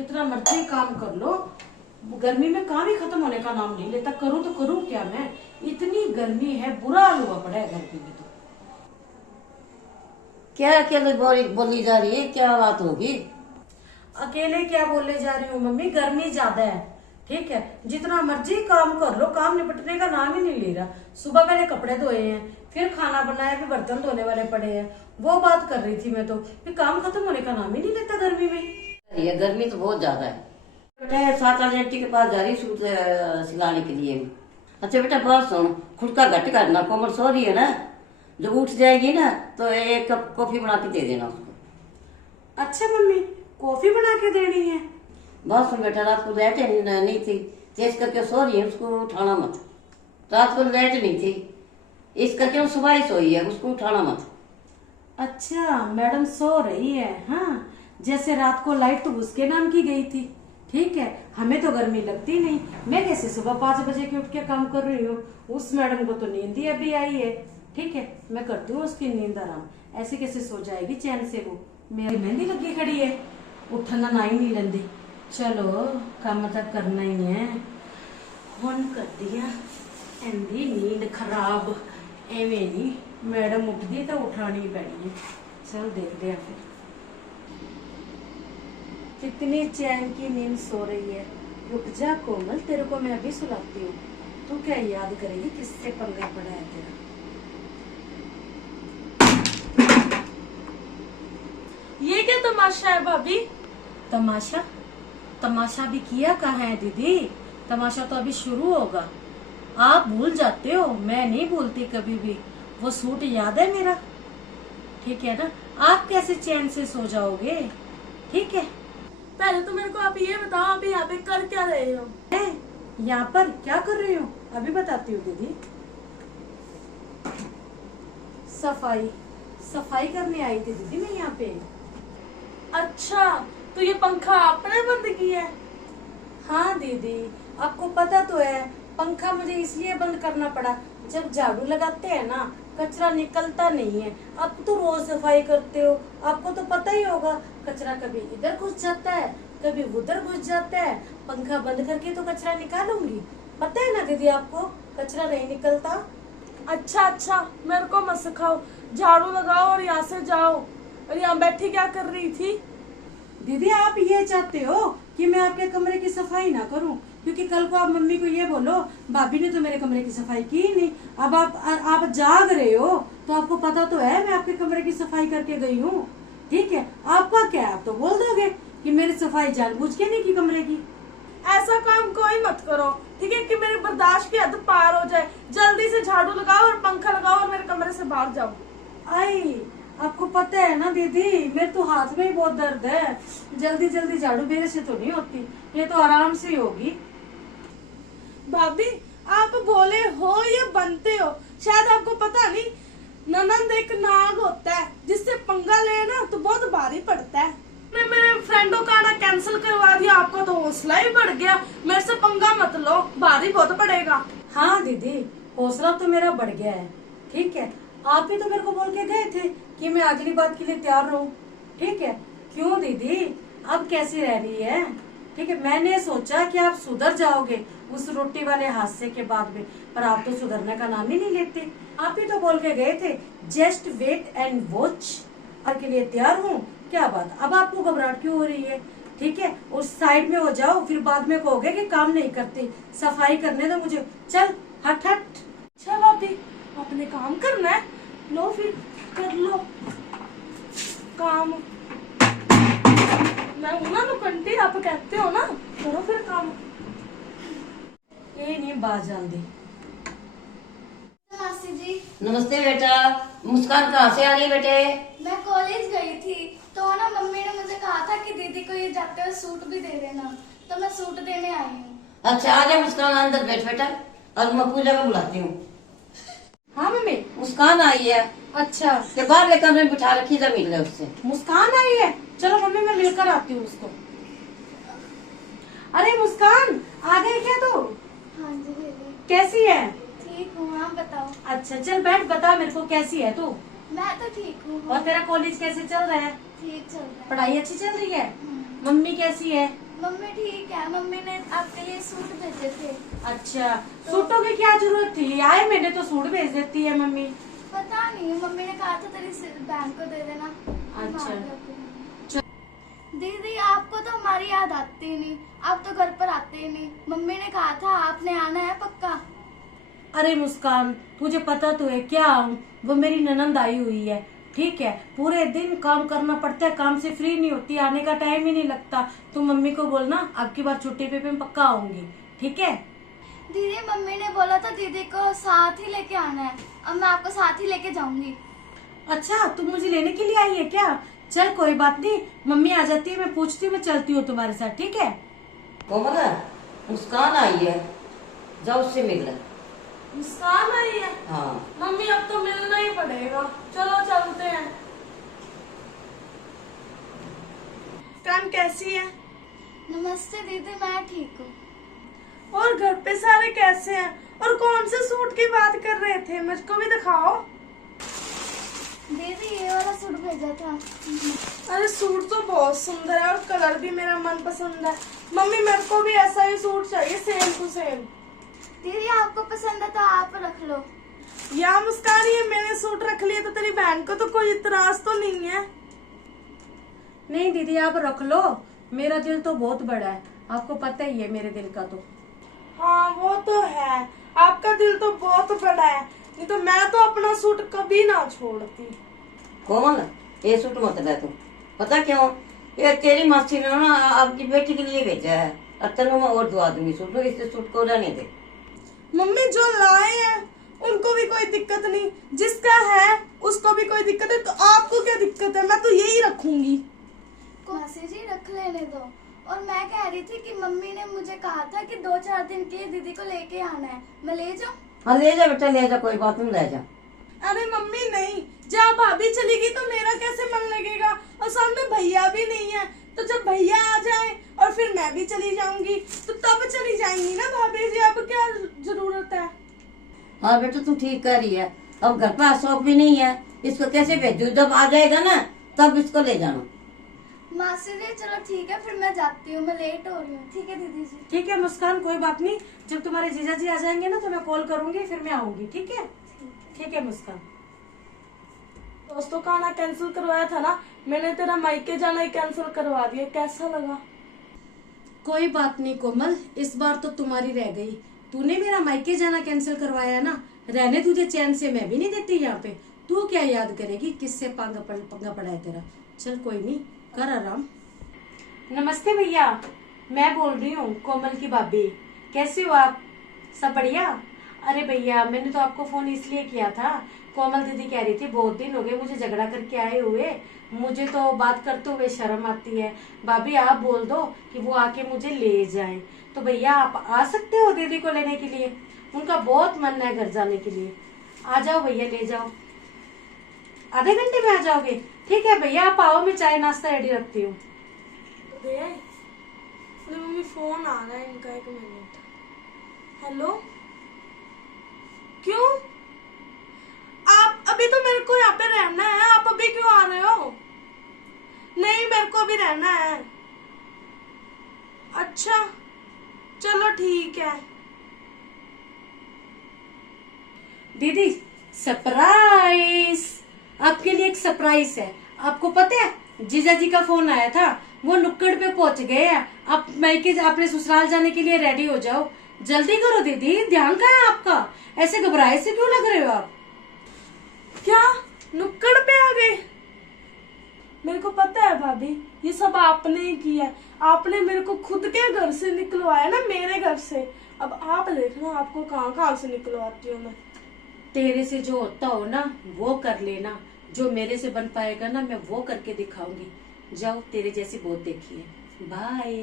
कितना मर्जी काम कर लो, गर्मी में काम ही खत्म होने का नाम नहीं लेता। करूँ तो करूँ क्या मैं, इतनी गर्मी है, बुरा हाल हुआ पड़ा है गर्मी में तो। क्या अकेले बोली जा रही है, क्या बात होगी? अकेले क्या बोलने जा रही हूँ मम्मी, गर्मी ज्यादा है। ठीक है, जितना मर्जी काम कर लो, काम निपटने का नाम ही नहीं ले रहा। सुबह मैंने कपड़े धोए हैं, फिर खाना बनाया, फिर बर्तन धोने वाले पड़े हैं। वो बात कर रही थी मैं तो, फिर काम खत्म होने का नाम ही नहीं लेता गर्मी में। ये गर्मी तो बहुत ज्यादा है। बेटा 7 आंटी के पास जा रही सूट सिलाने के लिए। अच्छा बेटा बात सुन, खुद का घट करना, कोमल सो रही है ना, जब उठ जाएगी ना तो 1 कप कॉफी बना के दे देना उसको। अच्छा मम्मी, कॉफी बना के देनी है? बस सुन बेटा, रात को लाइट नहीं थी, तेज करके सो रही है, उसको उठाना मत। रात को लाइट नहीं थी, इस करके वो सुबह ही सोई है, उसको उठाना मत। अच्छा मैडम सो रही है। हाँ, जैसे रात को लाइट तो उसके नाम की गई थी। ठीक है, हमें तो गर्मी लगती नहीं, मैं कैसे सुबह 5 बजे के उठ के काम कर रही हूँ। उस मैडम को तो नींद ही अभी आई है। ठीक है, मैं करती हूँ उसकी नींद आराम। ऐसे कैसे सो जाएगी चैन से वो, मेरी मेहंदी लगी खड़ी है, उठना ना ही नहीं लेंदी। चलो काम तो करना ही है। फोन कर दिया, एंदी नींद खराब, एवें नहीं मैडम उठती तो उठानी पैनी है। चल देखते हैं फिर, कितनी चैन की नींद सो रही है। रुक जा कोमल, तेरे को मैं अभी सुलाती हूँ। तू क्या याद करेगी किससे पंगा पड़ा है तेरा। ये क्या तमाशा है भाभी? तमाशा? तमाशा भी किया कहाँ है दीदी, तमाशा तो अभी शुरू होगा। आप भूल जाते हो, मैं नहीं भूलती कभी भी। वो सूट याद है मेरा, ठीक है ना? आप कैसे चैन से सो जाओगे? ठीक है, पहले तो मेरे को आप ये बताओ, आप यहाँ पे कर क्या रहे हो? मैं यहाँ पर क्या कर रही हूँ अभी बताती हूँ दीदी। सफाई सफाई करने आई थी दीदी मैं यहाँ पे। अच्छा, तो ये पंखा आपने बंद किया है? हाँ दीदी, आपको पता तो है, पंखा मुझे इसलिए बंद करना पड़ा, जब झाड़ू लगाते हैं ना कचरा निकलता नहीं है। आप तो रोज सफाई करते हो, आपको तो पता ही होगा, कचरा कभी इधर घुस जाता है, कभी उधर घुस जाता है। पंखा बंद करके तो कचरा निकालूंगी, पता है ना दीदी आपको, कचरा नहीं निकलता। अच्छा अच्छा, मेरे को मत सिखाओ, झाड़ू लगाओ और यहाँ से जाओ। और यहाँ बैठी क्या कर रही थी? दीदी आप ये चाहते हो कि मैं आपके कमरे की सफाई ना करूं, क्योंकि कल को आप मम्मी को ये बोलो भाभी ने तो मेरे कमरे की सफाई की ही नहीं। अब आप जाग रहे हो तो आपको पता तो है मैं आपके कमरे की सफाई करके गई हूँ। ठीक है, आपका क्या है, आप तो बोल दोगे कि मेरी सफाई जानबूझ के नहीं की कमरे की। ऐसा काम कोई मत करो, ठीक है, कि मेरे बर्दाश्त की हद पार हो जाए। जल्दी से झाड़ू लगाओ और पंखा लगाओ और मेरे कमरे से बाहर जाओ। आई, आपको पता है ना दीदी, मेरे तो हाथ में ही बहुत दर्द है। जल्दी जल्दी झाड़ू मेरे से तो नहीं होती, ये तो आराम से ही होगी। भाभी आप भोले हो या बनते हो, शायद आपको पता नहीं, ननंद एक नाग होता है, जिससे पंगा ले ना तो बहुत भारी पड़ता है। मेरे फ्रेंडों का आना कैंसिल करवा दिया, आपका तो हौसला ही बढ़ गया। मेरे से पंगा मत लो, भारी बहुत पड़ेगा। हाँ दीदी, हौसला तो मेरा बढ़ गया है। ठीक है, आप भी तो मेरे को बोल के गए थे कि मैं अगली बात के लिए तैयार रहूं। ठीक है, क्यों दीदी अब कैसी रह रही है? ठीक है, मैंने सोचा कि आप सुधर जाओगे उस रोटी वाले हादसे के बाद में, पर आप तो सुधरने का नाम ही नहीं लेते। आप ही तो बोल के गए थे जस्ट वेट एंड वॉच, और के लिए तैयार हूँ। क्या बात, अब आपको घबराहट क्यों हो रही है? ठीक है, उस साइड में हो जाओ, फिर बाद में कहोगे कि काम नहीं करती। सफाई करने दो मुझे, चल हट हट। चलो अभी अपने काम करना है, लो फिर कर लो काम। मैं हूं ना नुकंटी, आप कहते हो ना, करो फिर काम। ये नहीं बात जानती। मासी जी, नमस्ते बेटा, मुस्कान कहाँ से आ रही है बेटे? मैं कॉलेज गई थी तो ना मम्मी ने मुझे कहा था कि दीदी को ये जाते हुए सूट भी दे देना, तो मैं सूट देने आई हूँ। अच्छा आ जा मुस्कान, अंदर बैठ बेटा, और मैं पूजा को बुलाती हूँ। हाँ मम्मी। मुस्कान आई है, अच्छा, के बाहर ले कमरे में बिठा रखी, जब मिल रहे उससे। मुस्कान आई है, चलो मम्मी मैं मिलकर आती हूँ उसको। अरे मुस्कान, आ गई क्या तू? हाँ जी दीदी। कैसी है? ठीक हूँ, आप बताओ। अच्छा चल बैठ, बता मेरे को कैसी है तू? मैं तो ठीक हूँ। और तेरा कॉलेज कैसे चल रहा है? ठीक चल रहा है। पढ़ाई अच्छी चल रही है? हम्म, मम्मी कैसी है? मम्मी ठीक है, मम्मी ने आपके लिए सूट भेजे थे। अच्छा, सूटों की क्या जरूरत थी? आए मैंने तो सूट भेज देती है मम्मी। पता नहीं, मम्मी ने कहा था तेरी बहन को दे देना। अच्छा। दीदी आपको तो हमारी याद आती ही नहीं, आप तो घर पर आते ही नहीं। मम्मी ने कहा था आपने आना है पक्का। अरे मुस्कान, तुझे पता तो है क्या आऊं, वो मेरी ननंद आई हुई है, ठीक है। पूरे दिन काम करना पड़ता है, काम से फ्री नहीं होती, आने का टाइम ही नहीं लगता। तुम मम्मी को बोलना अब की बार छुट्टी पे मैं पक्का आऊंगी, ठीक है। दीदी मम्मी ने बोला था दीदी को साथ ही लेके आना है, अब मैं आपको साथ ही लेके जाऊंगी। अच्छा, तुम मुझे लेने के लिए आई है क्या? चल कोई बात नहीं, मम्मी आ जाती है, मैं पूछती हूँ, मैं चलती हूँ तुम्हारे साथ, ठीक है। कोमल, मुस्कान आई है, जाओ उससे मिल ले। मुस्कान आई है? हाँ। मम्मी अब तो मिलना ही पड़ेगा, चलो चलते हैं। कान कैसी है? नमस्ते दीदी, मैं ठीक हूँ। और घर पे सारे कैसे हैं? और कौन से सूट की बात कर रहे थे, मुझको भी दिखाओ। दीदी ये वाला सूट भेजा था। अरे सूट तो बहुत सुंदर है और कलर भी मेरा मन पसंद है। मम्मी मेरे को भी ऐसा ही सूट चाहिए, सेम टू सेम। दीदी आपको पसंद है तो आप रख लो। या मुस्कान, ये मैंने सूट रख लिया तो तेरी बहन को तो कोई इतराज तो नहीं है? नहीं दीदी, आप रख लो, मेरा दिल तो बहुत बड़ा है, आपको पता ही है मेरे दिल का तो। हाँ वो तो है, आपका दिल तो बहुत बड़ा है, नहीं तो मैं तो अपना सूट कभी ना छोड़ती। कोमल, ये सूट मत ले तू, पता क्यों? ये तेरी मासी ने ना आपकी बेटी के लिए भेजा है, और तेरे मैं और दुआ दूंगी सूट, इससे सूट को रहने दे। मम्मी जो लाए हैं उनको भी कोई दिक्कत नहीं, जिसका है उसको भी कोई दिक्कत है, तो आपको क्या दिक्कत है? मैं तो यही रखूंगी। मासी जी रख लेने दो। और मैं कह रही थी कि मम्मी ने मुझे कहा था कि 2-4 दिन के लिए दीदी को लेके आना है, मैं ले जाऊं? हाँ ले जा बेटा, ले जा, कोई बात नहीं, ले जा। अरे मम्मी नहीं, जब भाभी चली गई तो मेरा कैसे मन लगेगा? और सामने भैया भी नहीं है, तो जब भैया आ जाए और फिर मैं भी चली जाऊंगी तो तब चली जाएंगी ना भाभी जी, अब क्या जरूरत है? हाँ बेटा तू ठीक कर रही है, अब घर पर अशोक भी नहीं है, इसको कैसे भेजू? जब आ जाएगा ना तब इसको ले जाना। मासी जी चलो ठीक है, फिर मैं जाती हूँ, मैं लेट हो रही हूँ। ठीक है दीदी जी। ठीक है मुस्कान, कोई बात नहीं, जब तुम्हारे जीजा जी आ जाएंगे ना तो मैं कॉल करूंगी, फिर मैं आऊंगी, ठीक है। ठीक है मुस्कान। दोस्तों का आना कैंसिल करवाया था ना, मैंने तेरा मायके जाना ही कैंसिल करवा दिया, कैसा लगा? कोई बात नहीं कोमल, इस बार तो तुम्हारी रह गई, तूने मेरा मायके जाना कैंसिल करवाया ना, रहने तुझे चैन से मैं भी नहीं देती यहाँ पे। तू क्या याद करेगी किससे पंगा पड़ा है तेरा। चल कोई नहीं, कर आराम। नमस्ते भैया, मैं बोल रही हूँ कोमल की भाभी, कैसे हो आप? सब बढ़िया? अरे भैया मैंने तो आपको फोन इसलिए किया था, कोमल दीदी कह रही थी बहुत दिन हो गए मुझे झगड़ा करके आए हुए, मुझे तो बात करते हुए शर्म आती है, भाभी आप बोल दो कि वो आके मुझे ले जाए। तो भैया आप आ सकते हो दीदी को लेने के लिए, उनका बहुत मन है घर जाने के लिए। आ जाओ भैया, ले जाओ, आधे घंटे में आ जाओगे? ठीक है भैया आप आओ, मैं चाय नाश्ता रेडी रखती हूँ। अरे मम्मी फोन आ रहा है इनका, 1 मिनट। हेलो, क्यों? आप अभी तो मेरे को यहाँ पे रहना है, आप अभी क्यों आ रहे हो? नहीं मेरे को अभी रहना है। अच्छा चलो ठीक है। दीदी सरप्राइज, आपके लिए एक सरप्राइज है। आपको पता है जीजा जी का फोन आया था, वो नुक्कड़ पे पहुंच गए हैं, आप मायके अपने ससुराल जाने के लिए रेडी हो जाओ, जल्दी करो दीदी, ध्यान कहाँ है आपका? ऐसे घबराए से क्यों लग रहे हो आप? क्या नुक्कड़ पे आ गए? मेरे को पता है भाभी, ये सब आपने ही किया है, आपने मेरे को खुद के घर से निकलवाया ना, मेरे घर से। अब आप देखना आपको कहाँ कहाँ से निकलवाती हूँ मैं। तेरे से जो होता हो ना वो कर लेना, जो मेरे से बन पाएगा ना मैं वो करके दिखाऊंगी। जाओ, तेरे जैसी बहुत देखी है। बाय।